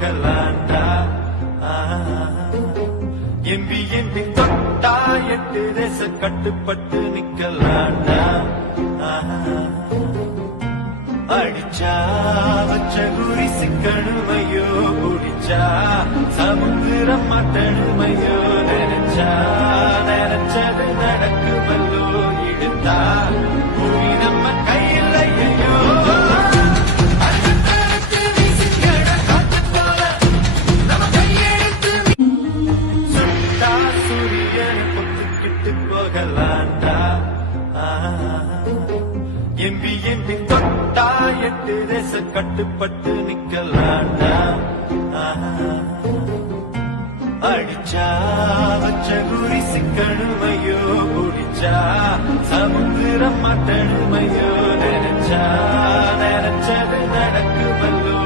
போகலாண்டா MP MP தொட்டா 8 தேச கட்டுப்பட்டு நிக்கலாண்டா அடிச்சா வச்ச குறி சிக்கணுமையோ குடிச்சா சமுத்திரம் மாட்டணுமையோ நினைச்சது நடக்குமல்லோ இழுத்தா புவி நம்ம கையில் ஐயோ சுட்டா சூரியனை பொத்துக்கிட்டு போகலாண்டா எம்பி எம்பி தொட்டா 8 தேச கட்டுப்பட்டு நிக்கலாண்டா அடிச்சா வச்ச குறி சிக்கணுமையோ குடிச்சா சமுத்திரம் மாட்டணுமையோ நினைச்சது நடக்குமல்லோ